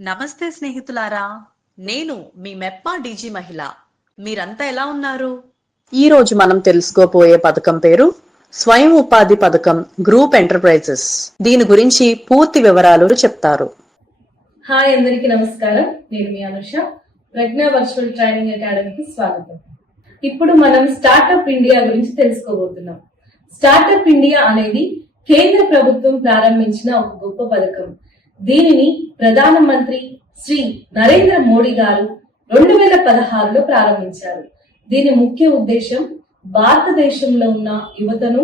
నమస్తే స్నేహితులారా నేను మీ మెప్పా డీజీ మహిళ. మీరంతా ఎలా ఉన్నారు? ఈ రోజు మనం తెలుసుకోబోయే పథకం పేరు స్వయం ఉపాధి పథకం గ్రూప్ ఎంటర్ప్రైజెస్. దీని గురించి పూర్తి వివరాలు చెప్తారు. హాయ్ అందరికీ నమస్కారం. నేను మీ అనుష. ప్రజ్ఞ వర్చువల్ ట్రైనింగ్ అకాడమీకి స్వాగతం. ఇప్పుడు మనం స్టార్టప్ ఇండియా గురించి తెలుసుకోబోతున్నాం. స్టార్టప్ ఇండియా అనేది కేంద్ర ప్రభుత్వం ప్రారంభించిన ఒక గొప్ప పథకం. దీనిని ప్రధానమంత్రి శ్రీ నరేంద్ర మోడీ గారు రెండు వేల పదహారులో ప్రారంభించారు. దీని ముఖ్య ఉద్దేశం భారతదేశంలో ఉన్న యువతను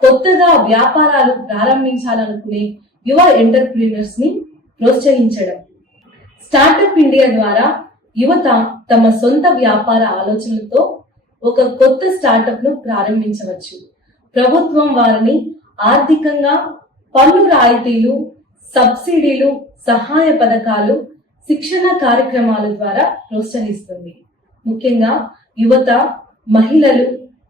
కొత్తగా వ్యాపారాలు ప్రారంభించాలనుకునే యువ ఎంటర్ప్రీనర్స్ని ప్రోత్సహించడం. స్టార్టప్ ఇండియా ద్వారా యువత తమ సొంత వ్యాపార ఆలోచనలతో ఒక కొత్త స్టార్టప్ను ప్రారంభించవచ్చు. ప్రభుత్వం వారిని ఆర్థికంగా పన్ను రాయితీలు సబ్సిడీలు సహాయ పథకాలు శిక్షణ కార్యక్రమాల ద్వారా ప్రోత్సహిస్తుంది. ముఖ్యంగా యువత మహిళలు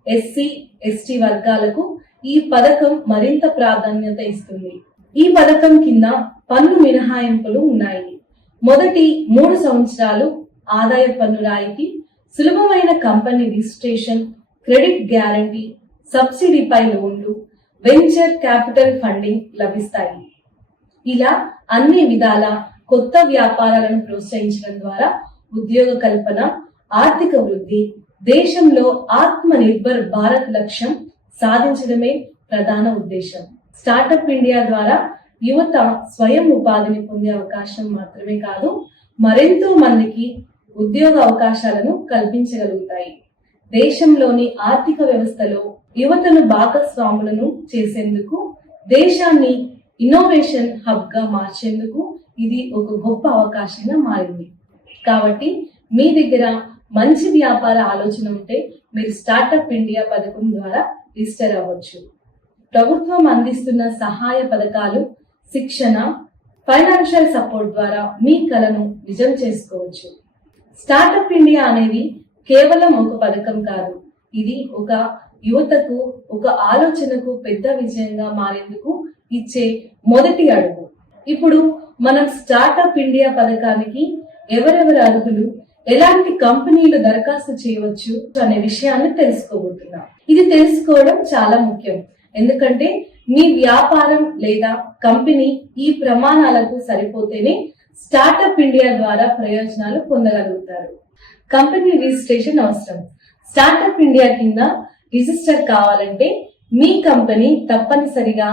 ఎస్సీ ఎస్టీ వర్గాలకు ఈ పథకం మరింత ప్రాధాన్యత ఇస్తుంది. ఈ పథకం కింద పన్ను మినహాయింపులు ఉన్నాయి. మొదటి మూడు సంవత్సరాలు ఆదాయ పన్ను రాయితీ సులభమైన కంపెనీ రిజిస్ట్రేషన్ క్రెడిట్ గ్యారంటీ సబ్సిడీపై లోన్లు వెంచర్ క్యాపిటల్ ఫండింగ్ లభిస్తాయి. ఇలా అన్ని విధాల కొత్త వ్యాపారాలను ప్రోత్సహించడం ద్వారా ఉద్యోగ కల్పన ఆర్థిక వృద్ధి దేశంలో ఆత్మ నిర్భర్ భారత్ లక్ష్యం సాధించడమే ప్రధాన ఉద్దేశం. స్టార్టప్ ఇండియా ద్వారా యువత స్వయం ఉపాధిని పొందే అవకాశం మాత్రమే కాదు మరెంతో మందికి ఉద్యోగ అవకాశాలను కల్పించగలుగుతాయి. దేశంలోని ఆర్థిక వ్యవస్థలో యువతను భాగస్వాములను చేసేందుకు దేశాన్ని ఇన్నోవేషన్ హబ్గా మార్చేందుకు ఇది ఒక గొప్ప అవకాశంగా మారింది. కాబట్టి మీ దగ్గర మంచి వ్యాపార ఆలోచన ఉంటే మీరు స్టార్టప్ ఇండియా పథకం ద్వారా రిజిస్టర్ అవ్వచ్చు. ప్రభుత్వం అందిస్తున్న సహాయ పథకాలు శిక్షణ ఫైనాన్షియల్ సపోర్ట్ ద్వారా మీ కలను నిజం చేసుకోవచ్చు. స్టార్టప్ ఇండియా అనేది కేవలం ఒక పథకం కాదు. ఇది ఒక యువతకు ఒక ఆలోచనకు పెద్ద విజయంగా మారేందుకు ఇచ్చే మొదటి అడుగు. ఇప్పుడు మనం స్టార్టప్ ఇండియా పథకానికి ఎవరెవరు అర్హులు ఎలాంటి కంపెనీలు దరఖాస్తు చేయవచ్చు అనే విషయాన్ని తెలుసుకోబోతున్నాం. ఇది తెలుసుకోవడం చాలా ముఖ్యం. ఎందుకంటే మీ వ్యాపారం లేదా కంపెనీ ఈ ప్రమాణాలకు సరిపోతేనే స్టార్టప్ ఇండియా ద్వారా ప్రయోజనాలు పొందగలుగుతారు. కంపెనీ రిజిస్ట్రేషన్ అవసరం. స్టార్టప్ ఇండియా కింద రిజిస్టర్ కావాలంటే మీ కంపెనీ తప్పనిసరిగా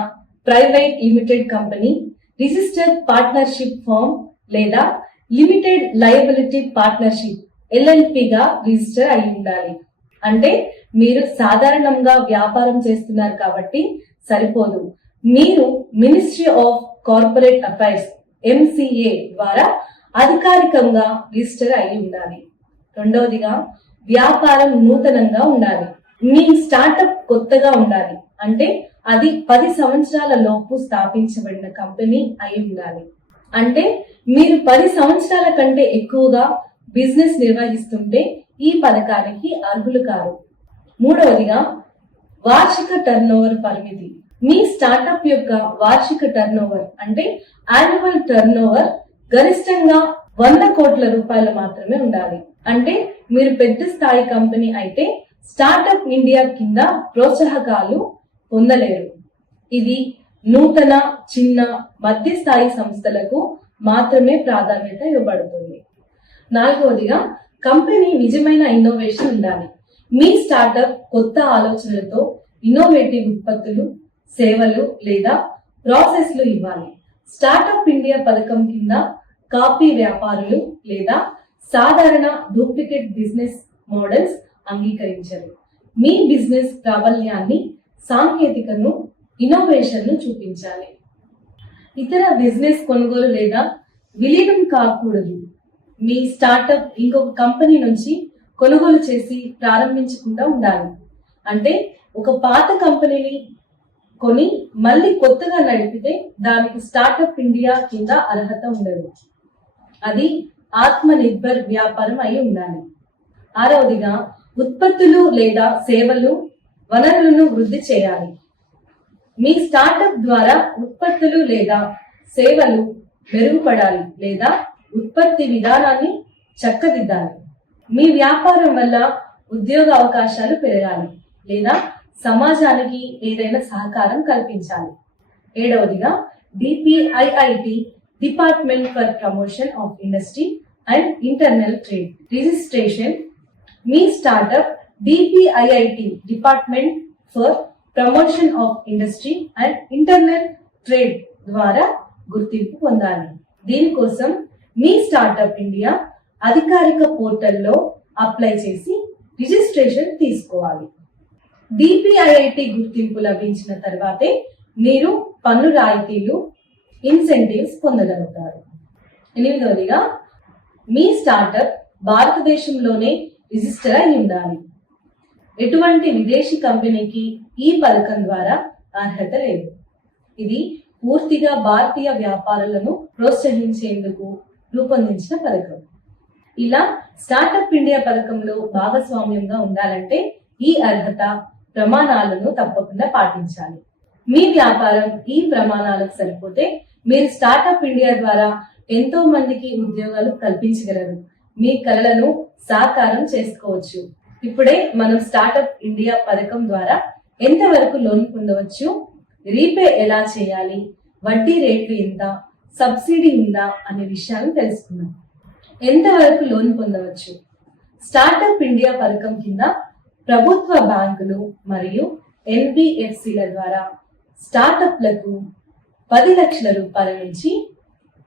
private limited company registered partnership firm లేదా లిమిటెడ్ లయబిలిటీ పార్ట్నర్షిప్ ఎల్ఎల్పిగా రిజిస్టర్ అయి ఉండాలి. అంటే మీరు సాధారణంగా వ్యాపారం చేస్తున్నారు కాబట్టి సరిపోదు. మీరు ministry of corporate affairs MCA ద్వారా అధికారికంగా రిజిస్టర్ అయి ఉండాలి. రెండవదిగా వ్యాపారం నూతనంగా ఉండాలి. మీ స్టార్టప్ కొత్తగా ఉండాలి. అంటే అది పది సంవత్సరాల లోపు స్థాపించబడిన కంపెనీ అయి ఉండాలి. అంటే మీరు పది సంవత్సరాల కంటే ఎక్కువగా బిజినెస్ నిర్వహిస్తుంటే ఈ పథకానికి అర్హులు కారు. మూడవదిగా వార్షిక టర్నోవర్ పరిమితి. మీ స్టార్టప్ యొక్క వార్షిక టర్నోవర్ అంటే యాన్యువల్ టర్నోవర్ గరిష్టంగా వంద కోట్ల రూపాయలు మాత్రమే ఉండాలి. అంటే మీరు పెద్ద స్థాయి కంపెనీ అయితే స్టార్టప్ ఇండియా కింద ప్రోత్సాహకాలు పొందలేరు. ఇది నూతన చిన్న మధ్యస్థాయి సంస్థలకు మాత్రమే ప్రాధాన్యత ఇవ్వబడుతుంది. నాలుగవదిగా కంపెనీ నిజమైన ఇన్నోవేషన్ ఉండాలి. మీ స్టార్టప్ కొత్త ఆలోచనలతో ఇన్నోవేటివ్ ఉత్పత్తులు సేవలు లేదా ప్రాసెస్లు ఇవ్వాలి. స్టార్టప్ ఇండియా పథకం కింద కాపీ వ్యాపారులు లేదా సాధారణ డూప్లికేట్ బిజినెస్ మోడల్స్ అంగీకరించరు. మీ బిజినెస్ ప్రాబల్యాన్ని సాంకేతికను ఇన్నోవేషన్ను చూపించాలి. ఇతర బిజినెస్ కొనుగోలు లేదా విలీనం కాకూడదు. మీ స్టార్టప్ ఇంకొక కంపెనీ నుంచి కొనుగోలు చేసి ప్రారంభించకుండా ఉండాలి. అంటే ఒక పాత కంపెనీని కొని మళ్ళీ కొత్తగా నడిపితే దానికి స్టార్టప్ ఇండియా కింద అర్హత ఉండదు. అది ఆత్మ నిర్భర్ వ్యాపారం అయి ఉండాలి. ఆరవదిగా ఉత్పత్తులు లేదా సేవలు వనరులను వృద్ధి చేయాలి. మీ స్టార్టప్ ద్వారా ఉత్పత్తులు లేదా సేవలు మెరుగుపడాలి లేదా ఉత్పత్తి విధానాన్ని చక్కదిద్దాలి. మీ వ్యాపారం వల్ల ఉద్యోగ అవకాశాలు పెరగాలి లేదా సమాజానికి ఏదైనా సహకారం కల్పించాలి. ఏడవదిగా DPIIT department for promotion of industry and internal trade registration me startup DPIIT department for promotion of industry and internal trade ద్వారా గుర్తింపు పొందాలి. దీనికోసం మీ స్టార్టప్ ఇండియా అధికారిక పోర్టల్లో అప్లై చేసి రిజిస్ట్రేషన్ తీసుకోవాలి. డిపిఐఐటి గుర్తింపు లభించిన తర్వాతే మీరు పన్ను రాయితీలు ఇన్సెంటివ్స్ పొందగలుగుతారు. ఎనిమిదవదిగా మీ స్టార్టప్ భారతదేశంలోనే రిజిస్టర్ అయి ఉండాలి. ఎటువంటి విదేశీ కంపెనీకి ఈ పథకం ద్వారా అర్హత లేదు. ఇది పూర్తిగా భారతీయ వ్యాపారులను ప్రోత్సహించేందుకు రూపొందించిన పథకం. ఇలా స్టార్టప్ ఇండియా పథకంలో భాగస్వామ్యంగా ఉండాలంటే ఈ అర్హత ప్రమాణాలను తప్పకుండా పాటించాలి. మీ వ్యాపారం ఈ ప్రమాణాలకు సరిపోతే మీరు స్టార్టప్ ఇండియా ద్వారా ఎంతో మందికి ఉద్యోగాలు కల్పించగలరు. మీ కలలను సాకారం చేసుకోవచ్చు. ఇప్పుడే మనం స్టార్టప్ ఇండియా పథకం ద్వారా ఎంతవరకు లోన్ పొందవచ్చు? రీపే ఎలా చేయాలి? వడ్డీ రేట్లు ఎంత? సబ్సిడీ ఉందా? అనే విషయాలు తెలుసుకుందాం. ఎంతవరకు లోన్ పొందవచ్చు? స్టార్టప్ ఇండియా పథకం కింద ప్రభుత్వ బ్యాంకులు మరియు ఎన్బిఎఫ్సిల ద్వారా స్టార్టప్లకు పది లక్షల రూపాయల నుంచి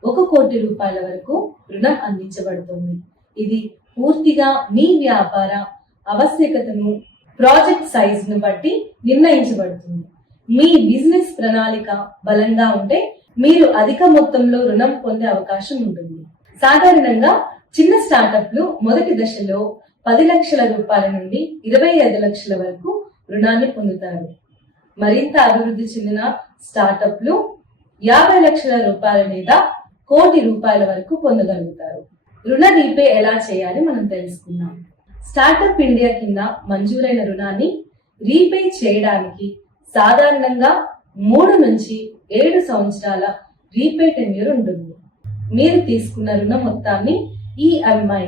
ఒక కోటి రూపాయల వరకు రుణం అందించబడుతుంది. ఇది పూర్తిగా మీ వ్యాపార ఆవశ్యకతను ప్రాజెక్ట్ సైజును బట్టి నిర్ణయించబడుతుంది. మీ బిజినెస్ ప్రణాళిక బలంగా ఉంటే మీరు అధిక మొత్తంలో రుణం పొందే అవకాశం ఉంటుంది. సాధారణంగా చిన్న స్టార్టప్లు మొదటి దశలో పది లక్షల రూపాయల నుండి ఇరవై ఐదు లక్షల వరకు రుణాన్ని పొందుతారు. మరింత అభివృద్ధి చెందిన స్టార్టప్లు యాభై లక్షల రూపాయల లేదా కోటి రూపాయల వరకు పొందగలుగుతారు. రుణ రీపే ఎలా చేయాలి మనం తెలుసుకుందాం. స్టార్టప్ ఇండియా కింద మంజూరైన రుణాన్ని రీపే చేయడానికి సాధారణంగా మూడు నుంచి ఏడు సంవత్సరాల రీపే టెన్యూర్ ఉంటుంది. మీరు తీసుకున్న రుణ మొత్తాన్ని ఈఎంఐ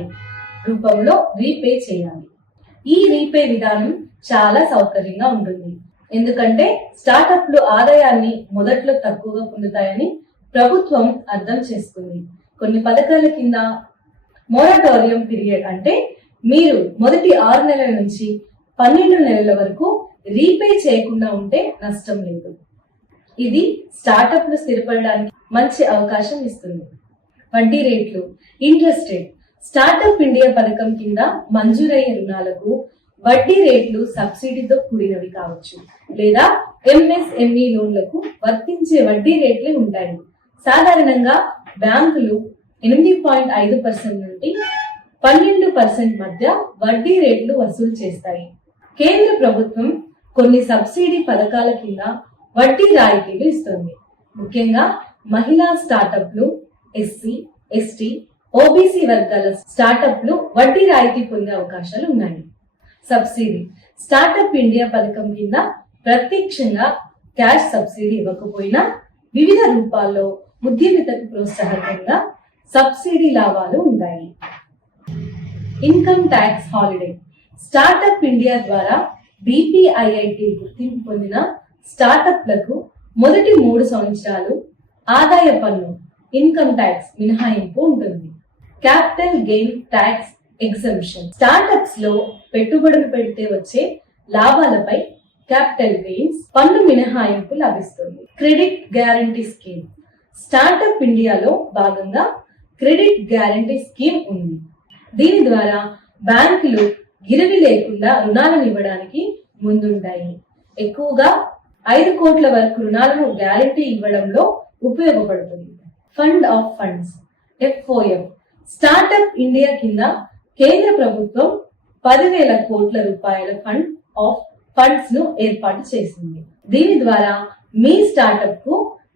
రూపంలో రీపే చేయాలి. ఈ రీపే విధానం చాలా సౌకర్యంగా ఉంటుంది. ఎందుకంటే స్టార్టప్లు ఆదాయాన్ని మొదట్లో తక్కువగా పొందుతాయని ప్రభుత్వం అర్థం చేసుకుంది. కొన్ని పథకాల కింద మోరటోరియం పీరియడ్ అంటే మీరు మొదటి ఆరు నెలల నుంచి పన్నెండు నెలల వరకు రీపే చేయకుండా ఉంటే నష్టం లేదు. ఇది స్టార్టప్లు స్థిరపడడానికి మంచి అవకాశం ఇస్తుంది. వడ్డీ రేట్లు ఇంట్రెస్ట్ రేట్ స్టార్టప్ ఇండియా పథకం కింద మంజూరయ్యే రుణాలకు వడ్డీ రేట్లు సబ్సిడీతో కూడినవి కావచ్చు లేదా ఎంఎస్ఎంఈ లోన్లకు వర్తించే వడ్డీ రేట్లే ఉంటాయి. సాధారణంగా బ్యాంకులు ఎనిమిది పాయింట్ ఐదు పర్సెంట్ నుండి పన్నెండు పర్సెంట్ మధ్య వడ్డీ రేట్లు వసూలు చేస్తాయి. కేంద్ర ప్రభుత్వం కొన్ని సబ్సిడీ పథకాల కింద వడ్డీ రాయితీలు ఇస్తుంది. ముఖ్యంగా మహిళా స్టార్టప్లు ఎస్సీ ఎస్టీ ఓబీసీ వర్గాల స్టార్టప్లు వడ్డీ రాయితీ పొందే అవకాశాలు ఉన్నాయి. సబ్సిడీ స్టార్టప్ ఇండియా పథకం కింద ప్రత్యక్షంగా క్యాష్ సబ్సిడీ ఇవ్వకపోయినా వివిధ రూపాల్లో ఉద్యమితకు ప్రోత్సాహకంగా సబ్సిడీ లాభాలు ఉంటాయి. Income tax holiday. Startup India ద్వారా బీపీఐఐటి గుర్తింపు పొందిన స్టార్టప్లకు మొదటి మూడు సంవత్సరాలు ఆదాయ పన్ను ఇన్కమ్ ట్యాక్స్ మినహాయింపు ఉంటుంది. Capital gain tax exemption. స్టార్టప్స్లో పెట్టుబడులు పెడితే వచ్చే లాభాలపై క్యాపిటల్ గెయిన్స్ పన్ను మినహాయింపు లభిస్తుంది. Credit guarantee scheme. స్టార్టప్ ఇండియాలో భాగంగా క్రెడిట్ గ్యారంటీ స్కీమ్ ఉంది. దీని ద్వారా బ్యాంకులు గిరవి లేకుండా రుణాలను ఇవ్వడానికి ముందుంటాయి. ఎక్కువగా ఐదు కోట్ల వరకు రుణాలను గ్యారంటీ ఇవ్వడంలో ఉపయోగపడుతుంది. Fund of funds FOF. Startup India కింద కేంద్ర ప్రభుత్వం పదివేల కోట్ల రూపాయల ఫండ్ ఆఫ్ ఫండ్స్ను ఏర్పాటు చేసింది. దీని ద్వారా మీ స్టార్టప్కు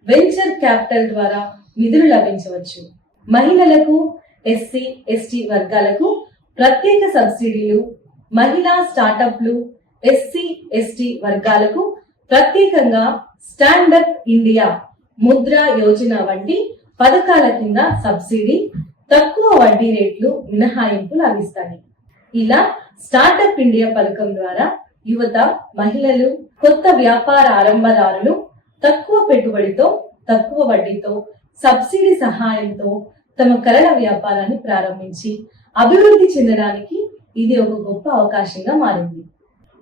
వెంచర్ క్యాపిటల్ ద్వారా నిధులు లభించవచ్చు. మహిళలకు ఎస్సీ ఎస్టీ వర్గాలకు ప్రత్యేక సబ్సిడీలు మహిళా స్టార్టప్లు ఎస్సీ ఎస్టీ వర్గాలకు ప్రత్యేకంగా స్టాండప్ ఇండియా ముద్ర యోజన వంటి పథకాల కింద సబ్సిడీ తక్కువ వడ్డీ రేట్లు మినహాయింపు లభిస్తాయి. ఇలా స్టార్టప్ ఇండియా పథకం ద్వారా యువత మహిళలు కొత్త వ్యాపార ఆరంభదారులు తక్కువ పెట్టుబడితో తక్కువ వడ్డీతో సబ్సిడీ సహాయంతో తమ కళల వ్యాపారాన్ని ప్రారంభించి అభివృద్ధి చెందడానికి ఇది ఒక గొప్ప అవకాశంగా మారింది.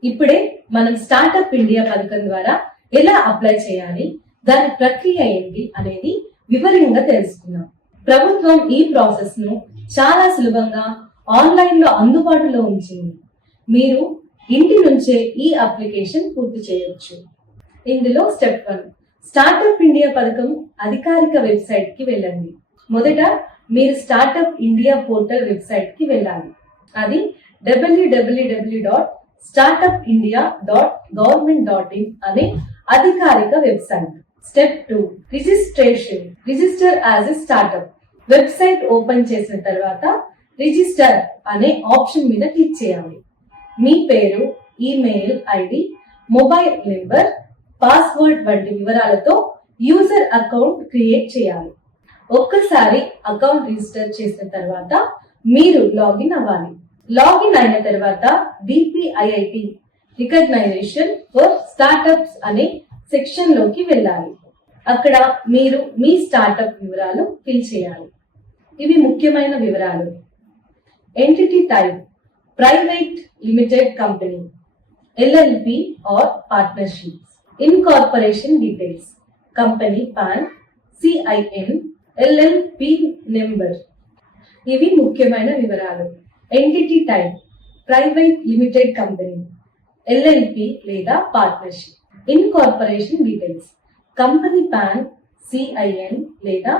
ఇప్పుడే మనం స్టార్టప్ ఇండియా పథకం ద్వారా ఎలా అప్లై చేయాలి దాని ప్రక్రియ ఏంటి అనేది వివరంగా తెలుసుకుందాం. ప్రభుత్వం ఈ ప్రాసెస్ను చాలా సులభంగా ఆన్లైన్లో అందుబాటులో ఉంచింది. మీరు ఇంటి నుంచే ఈ అప్లికేషన్ పూర్తి చేయవచ్చు. ఇందులో స్టెప్ వన్ స్టార్టప్ ఇండియా పథకం అధికారిక వెబ్సైట్కి వెళ్ళండి. మొదట మీరు స్టార్టప్ ఇండియా పోర్టల్ వెబ్సైట్కి వెళ్ళాలి. అది W W W dot startup India dot government dot in అనే అధికారిక website. Step two registration. Register as a startup website open చేసిన తర్వాత రిజిస్టర్ అనే ఆప్షన్ మీద క్లిక్ చేయాలి. మీ పేరు email ID mobile number password వంటి వివరాలతో యూజర్ అకౌంట్ క్రియేట్ చేయాలి. ఒక్కసారి అకౌంట్ రిజిస్టర్ చేసిన తర్వాత మీరు లాగిన్ అవ్వాలి. లాగిన్ అయిన తర్వాత డిపిఐఐటి రికగ్నైజేషన్ ఫర్ స్టార్టప్స్ అనే సెక్షన్లోకి వెళ్ళాలి. అక్కడ మీరు మీ స్టార్టప్ వివరాలు ఫిల్ చేయాలి. ఇవి ముఖ్యమైన వివరాలు. Entity type private limited company LLP or partnerships incorporation details company PAN CIN LLP number ఇవి ముఖ్యమైన వివరాలు. Entity type private limited company LLP లేదా partnership incorporation details company PAN CIN లేదా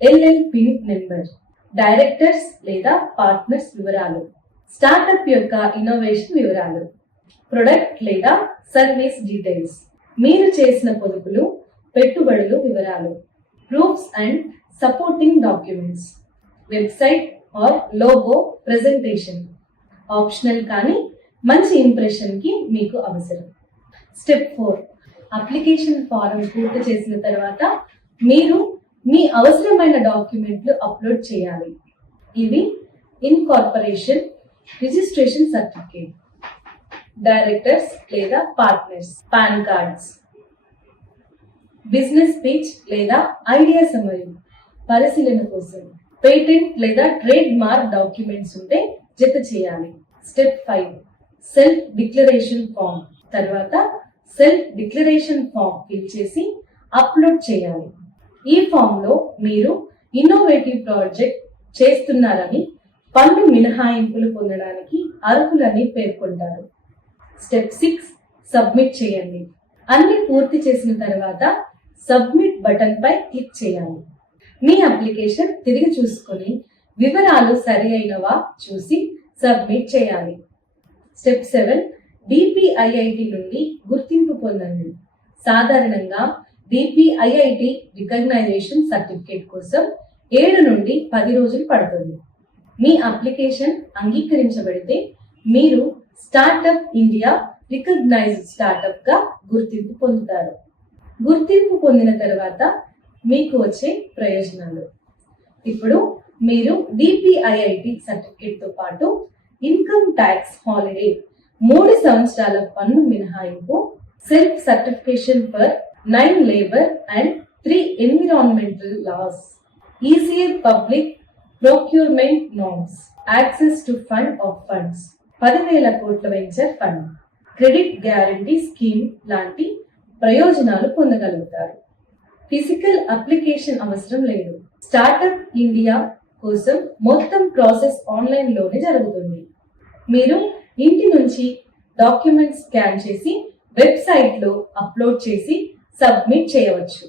ఎల్ఎల్పి నెంబర్ డైరెక్టర్స్ లేదా పార్ట్నర్స్ వివరాలు. Startup యొక్క innovation వివరాలు. Product లేదా సర్వీస్ డీటెయిల్స్ మీరు చేసిన పొదుపులు పెట్టుబడులు వివరాలు. Proofs and supporting documents website or logo presentation optional కానీ మంచి ఇంప్రెషన్కి మీకు అవసరం. స్టెప్ ఫోర్ అప్లికేషన్ ఫారం పూర్తి చేసిన తర్వాత మీరు మీ అవసరమైన డాక్యుమెంట్లు అప్లోడ్ చేయాలి. ఇవి ఇన్కార్పొరేషన్ రిజిస్ట్రేషన్ సర్టిఫికేట్ డైరెక్టర్స్ లేదా partners PAN cards business speech లేదా ఐడియా సమయం పరిశీలన కోసం పేటెంట్ లేదా ట్రేడ్ మార్క్ డాక్యుమెంట్స్ ఉంటే జత చేయాలి. Step five self declaration form తర్వాత సెల్ఫ్ డిక్లరేషన్ ఫామ్ ఫిల్ చేసి అప్లోడ్ చేయాలి. ఈ ఫామ్లో మీరు ఇన్నోవేటివ్ ప్రాజెక్ట్ చేస్తున్నారని పన్ను మినహాయింపులు పొందడానికి అర్హులని పేర్కొంటారు. స్టెప్ సిక్స్ సబ్మిట్ చేయండి. అన్ని పూర్తి చేసిన తర్వాత సబ్మిట్ బటన్ పై క్లిక్ చేయాలి. మీ అప్లికేషన్ తిరిగి చూసుకొని వివరాలు సరి అయినవా చూసి సబ్మిట్ చేయాలి. స్టెప్ సెవెన్ డిపిఐఐటి నుండి గుర్తింపు పొందండి. సాధారణంగా డిపిఐఐటి రికగ్నైజేషన్ సర్టిఫికేట్ కోసం ఏడు నుండి పది రోజులు పడుతుంది. మీ అప్లికేషన్ అంగీకరించబడితే మీరు స్టార్టప్ ఇండియా రికగ్నైజ్డ్ స్టార్టప్గా గుర్తింపు పొందుతారు. గుర్తింపు పొందిన తర్వాత మీకు వచ్చే ప్రయోజనాలు. ఇప్పుడు మీరు డిపిఐఐటి సర్టిఫికేట్తో పాటు ఇన్కమ్ ట్యాక్స్ హాలిడే మూడు సంవత్సరాల పన్ను మినహాయింపు self certification for nine labour and three environmental laws easier public procurement norms access to fund of funds పదివేల కోట్ల venture fund credit guarantee scheme లాంటి ప్రయోజనాలు పొందగలుగుతారు. ఫిజికల్ అప్లికేషన్ అవసరం లేదు. స్టార్టప్ ఇండియా కోసం మొత్తం ప్రాసెస్ ఆన్లైన్లోనే జరుగుతుంది. మీరు ఇంటి నుంచి డాక్యుమెంట్ స్కాన్ చేసి వెబ్సైట్లో అప్లోడ్ చేసి సబ్మిట్ చేయవచ్చు.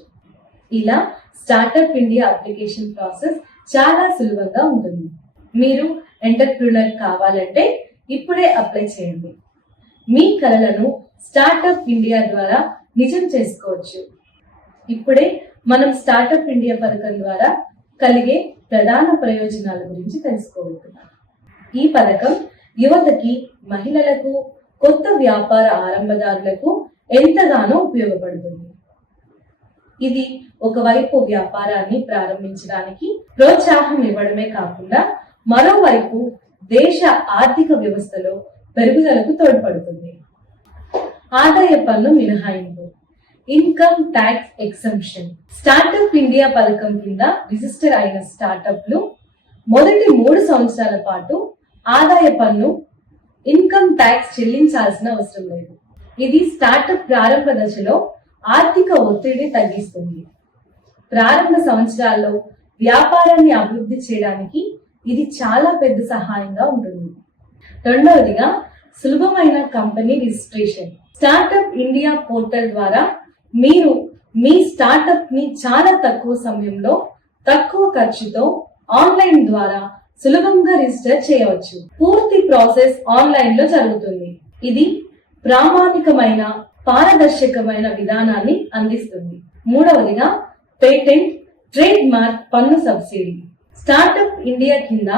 ఇలా స్టార్టప్ ఇండియా అప్లికేషన్ ప్రాసెస్ చాలా సులభంగా ఉంటుంది. మీరు ఎంటర్ప్రినర్ కావాలంటే ఇప్పుడే అప్లై చేయండి. మీ కలలను స్టార్టప్ ఇండియా ద్వారా నిజం చేసుకోవచ్చు. ఇప్పుడే మనం స్టార్టప్ ఇండియా పథకం ద్వారా కలిగే ప్రధాన ప్రయోజనాల గురించి తెలుసుకోబోతున్నాం. ఈ పథకం యువతకి మహిళలకు కొత్త వ్యాపార ఆరంభదారులకు ఎంతగానో ఉపయోగపడుతుంది. ఇది ఒకవైపు వ్యాపారాన్ని ప్రారంభించడానికి ప్రోత్సాహం ఇవ్వడమే కాకుండా మరోవైపు దేశ ఆర్థిక వ్యవస్థలో పెరుగుదలకు తోడ్పడుతుంది. ఆదాయ పన్ను మినహాయింపు. Income tax exemption. Startup India పథకం కింద రిజిస్టర్ అయిన స్టార్టప్లు మొదటి మూడు సంవత్సరాల పాటు ఆదాయ పన్ను ఇన్కమ్ ట్యాక్స్ చెల్లించాల్సిన అవసరం లేదు. ఇది స్టార్టప్ ప్రారంభ దశలో ఆర్థిక ఒత్తిడిని తగ్గిస్తుంది. ప్రారంభ సంవత్సరాల్లో వ్యాపారాన్ని అభివృద్ధి చేయడానికి ఇది చాలా పెద్ద సహాయంగా ఉంటుంది. రెండవదిగా సులభమైన company registration. Startup India portal ద్వారా మీరు మీ స్టార్టప్ని చాలా తక్కువ సమయంలో తక్కువ ఖర్చుతో ఆన్లైన్ ద్వారా సులభంగా రిజిస్టర్ చేయవచ్చు. పూర్తి ప్రాసెస్ ఆన్లైన్లో జరుగుతుంది. ఇది ప్రామాణికమైన పారదర్శకమైన విధానాన్ని అందిస్తుంది. మూడవదిగా పేటెంట్ ట్రేడ్ మార్క్ పన్ను సబ్సిడీ. స్టార్టప్ ఇండియా కింద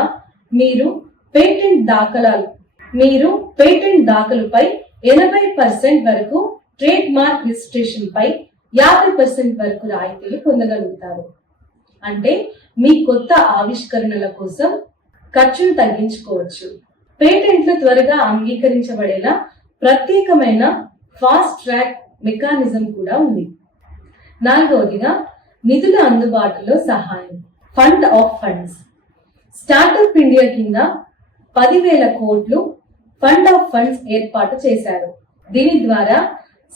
మీరు పేటెంట్ దాఖలాలు మీరు పేటెంట్ దాఖలుపై ఎనభై పర్సెంట్ వరకు ట్రేడ్ మార్క్ రిజిస్ట్రేషన్ పై యాభై పర్సెంట్ వరకు రాయితీలు పొందగలుగుతారు. అంటే మీ కొత్త ఆవిష్కరణల కోసం ఖర్చును తగ్గించుకోవచ్చు. పేటెంట్లు త్వరగా అంగీకరించబడేలా ప్రత్యేకమైన ఫాస్ట్ ట్రాక్ మెకానిజం కూడా ఉంది. నాలుగవదిగా నిధుల అందుబాటులో సహాయం. Fund of funds. Startup India కింద పదివేల కోట్లు ఫండ్ ఆఫ్ ఫండ్స్ ఏర్పాటు చేశారు. దీని ద్వారా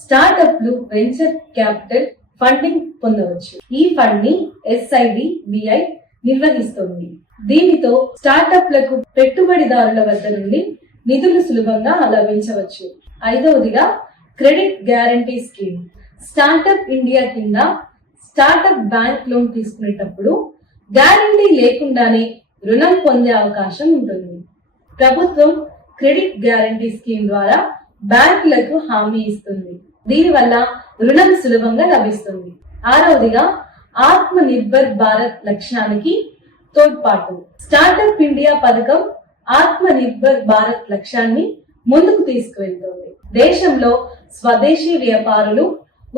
స్టార్టప్లు వెంచర్ క్యాపిటల్ ఫండింగ్ పొందవచ్చు. ఈ ఫండ్ని ఎస్ఐడి బిఐ నిర్వహిస్తుంది. దీనితో స్టార్టప్లకు పెట్టుబడిదారుల వద్ద నుండి నిధులు సులభంగా లభించవచ్చు. ఐదవదిగా credit guarantee scheme. Startup India కింద స్టార్టప్ బ్యాంక్ లోన్ తీసుకునేటప్పుడు గ్యారంటీ లేకుండానే రుణం పొందే అవకాశం ఉంటుంది. ప్రభుత్వం క్రెడిట్ గ్యారంటీ స్కీమ్ ద్వారా బ్యాంకులకు హామీ ఇస్తుంది. దీనివల్ల రుణం సులభంగా లభిస్తుంది. ఆరవదిగా ఆత్మ నిర్భర్ భారత్ లక్ష్యానికి తోడ్పాటు. స్టార్టప్ ఇండియా పథకం ఆత్మ నిర్భర్ భారత్ లక్ష్యాన్ని ముందుకు తీసుకువెళ్తుంది. దేశంలో స్వదేశీ వ్యాపారులు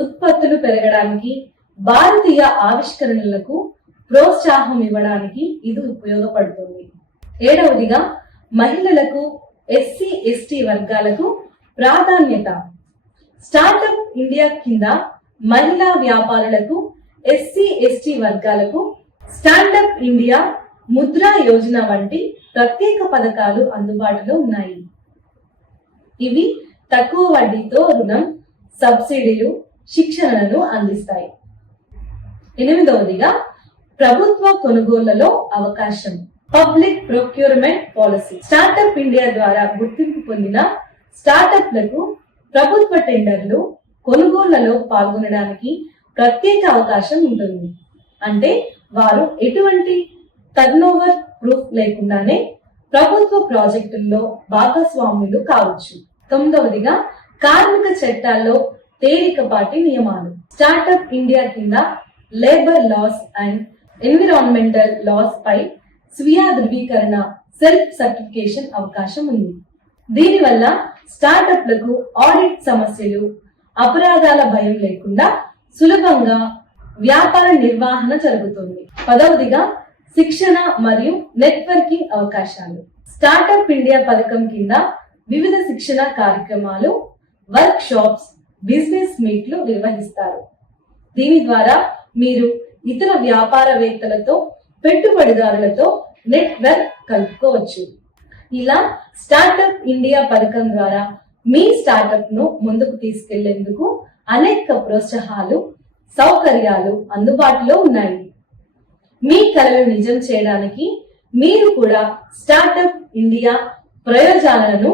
ఉత్పత్తులు పెరగడానికి భారతీయ ఆవిష్కరణలకు ప్రోత్సాహం ఇవ్వడానికి ఇది ఉపయోగపడుతుంది. ఏడవదిగా మహిళలకు ఎస్సీ ఎస్టీ వర్గాలకు ప్రాధాన్యత. స్టార్టప్ ఇండియా కింద మహిళా వ్యాపారులకు ఎస్సీ ఎస్టీ వర్గాలకు స్టాండప్ ఇండియా ముద్రా యోజన వంటి ప్రత్యేక పథకాలు అందుబాటులో ఉన్నాయి. ఇవి తక్కువ వడ్డీతో రుణం సబ్సిడీలు శిక్షణలను అందిస్తాయి. ఎనిమిదవదిగా ప్రభుత్వ కొనుగోళ్ళలో అవకాశం. Public procurement policy. Startup India ద్వారా గుర్తింపు పొందిన స్టార్టప్లకు ప్రభుత్వ టెండర్లు కొనుగోళ్ళలో పాల్గొనడానికి ప్రత్యేక అవకాశం ఉంటుంది. అంటే వారు ఎటువంటి టర్నోవర్ ప్రూఫ్ లేకుండానే ప్రభుత్వ ప్రాజెక్టుల్లో భాగస్వాములు కావచ్చు. తొమ్మిదవదిగా కార్మిక చట్టాల్లో తేలికపాటి నియమాలు. స్టార్టప్ ఇండియా కింద labour laws and environmental laws పై స్వీయ ధృవీకరణ సెల్ఫ్ సర్టిఫికేషన్ అవకాశం ఉంది. దీనివల్ల స్టార్టప్లకు ఆడిట్ సమస్యలు అపరాధాల భయం లేకుండా సులభంగా వ్యాపార నిర్వహణ జరుగుతుంది. పదవదిగా శిక్షణ మరియు నెట్వర్కింగ్ అవకాశాలు. స్టార్టప్ ఇండియా పథకం కింద వివిధ శిక్షణ కార్యక్రమాలు వర్క్ షాప్స్ బిజినెస్ మీట్లు నిర్వహిస్తారు. దీని ద్వారా మీరు ఇతర వ్యాపారవేత్తలతో పెట్టుబడిదారులతో నెట్వర్క్ కలుపుకోవచ్చు. ఇలా స్టార్టప్ ఇండియా పథకం ద్వారా మీ స్టార్టప్ను ముందుకు తీసుకెళ్ళేందుకు అనేక ప్రోత్సాహాలు సౌకర్యాలు అందుబాటులో ఉన్నాయి. మీ కళలు నిజం చేయడానికి మీరు కూడా స్టార్టప్ ఇండియా ప్రయోజనాలను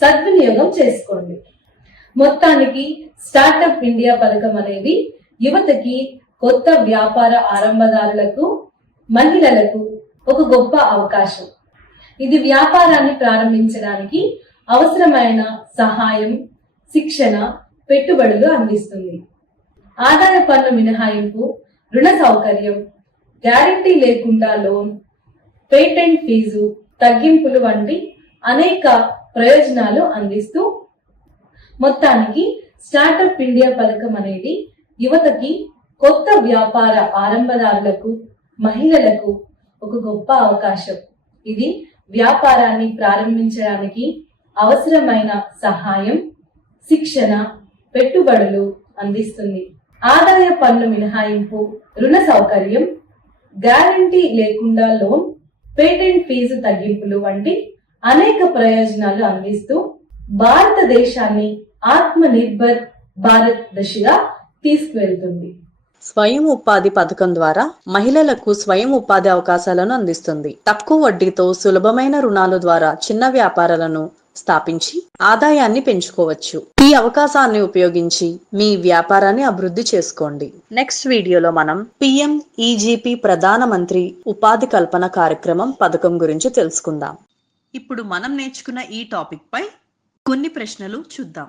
సద్వినియోగం చేసుకోండి. మొత్తానికి స్టార్టప్ ఇండియా పథకం అనేది యువతకి కొత్త వ్యాపార ఆరంభదారులకు మహిళలకు ఒక గొప్ప అవకాశం. ఇది వ్యాపారాన్ని ప్రారంభించడానికి అవసరమైన సహాయం శిక్షణ పెట్టుబడులు అందిస్తుంది. ఆదాయ పన్ను మినహాయింపు రుణ సౌకర్యం గ్యారంటీ లేకుండా లోన్ పేటెంట్ ఫీజు తగ్గింపులు వంటి అనేక ప్రయోజనాలు అందిస్తూ మొత్తానికి స్టార్టప్ ఇండియా పథకం అనేది యువతకి కొత్త వ్యాపార ఆరంభదారులకు మహిళలకు ఒక గొప్ప అవకాశం. ఇది వ్యాపారాన్ని ప్రారంభించడానికి అవసరమైన సహాయం శిక్షణ పెట్టుబడులు అందిస్తుంది. ఆదాయ పన్ను మినహాయింపు రుణ సౌకర్యం గ్యారంటీ లేకుండా లోన్ పేటెంట్ ఫీజు తగ్గింపులు వంటి అనేక ప్రయోజనాలు అందిస్తూ భారతదేశాన్ని ఆత్మ నిర్భర్ భారత్ దిశగా తీసుకువెళ్తుంది. స్వయం ఉపాధి పథకం ద్వారా మహిళలకు స్వయం ఉపాధి అవకాశాలను అందిస్తుంది. తక్కువ వడ్డీతో సులభమైన రుణాల ద్వారా చిన్న వ్యాపారాలను స్థాపించి ఆదాయాన్ని పెంచుకోవచ్చు. ఈ అవకాశాన్ని ఉపయోగించి మీ వ్యాపారాన్ని అభివృద్ధి చేసుకోండి. నెక్స్ట్ వీడియోలో మనం పిఎం ఈజీపీ ప్రధానమంత్రి ఉపాధి కల్పన కార్యక్రమం పథకం గురించి తెలుసుకుందాం. ఇప్పుడు మనం నేర్చుకున్న ఈ టాపిక్ పై కొన్ని ప్రశ్నలు చూద్దాం.